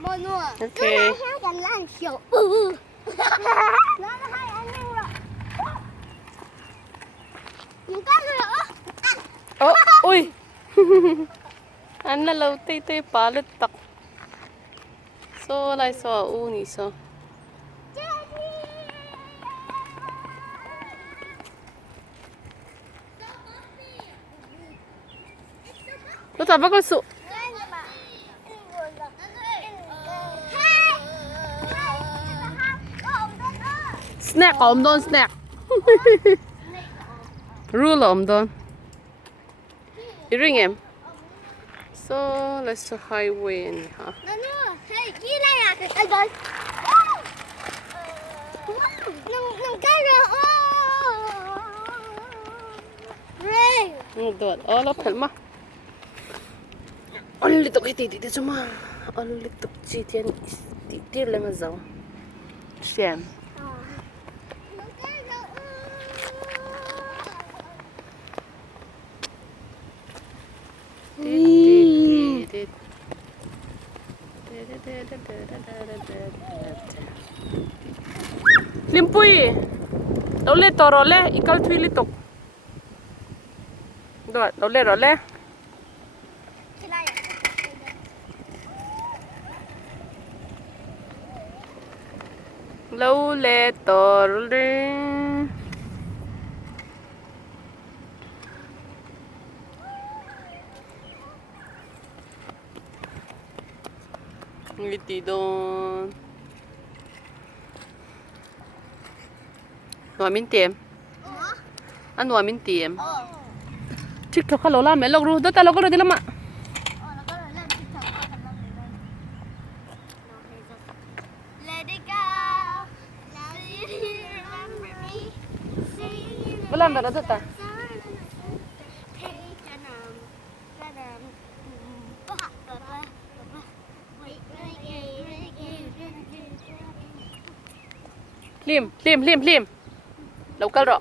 Mua nua. Ok. Cái này gần là ăn chiều. Ừ. Nó là hai anh em rồi. Những con nữa. Ồ, ui. Anh là lâu tê tê bà lứt tắc. So lại so u nì so. Nó ta bắt con sụ. Snack ổm đôn snack. Rule ổm đôn. You ring him. So let's highway in ha. Nó nữa. Hey, cái này à? Đây rồi. Nằm cái rồi. Ray. Đột. Nó phải mà. Only tục cái tí cho mà. Only tục chi tiền tí lên mà giàu. Xem. Limpui. Đâu lê tò rồi lê, ikal thui li tục. Rồi, đâu lê rồi lê. Lâu lê tò rồi lê. Ngiti doon. Nua min tiệm. Anh nua min tiệm. TikTok kalau lah melok ru, dah tak lok ru di lama. Belan dah tu tak? Lim. Lokal ro.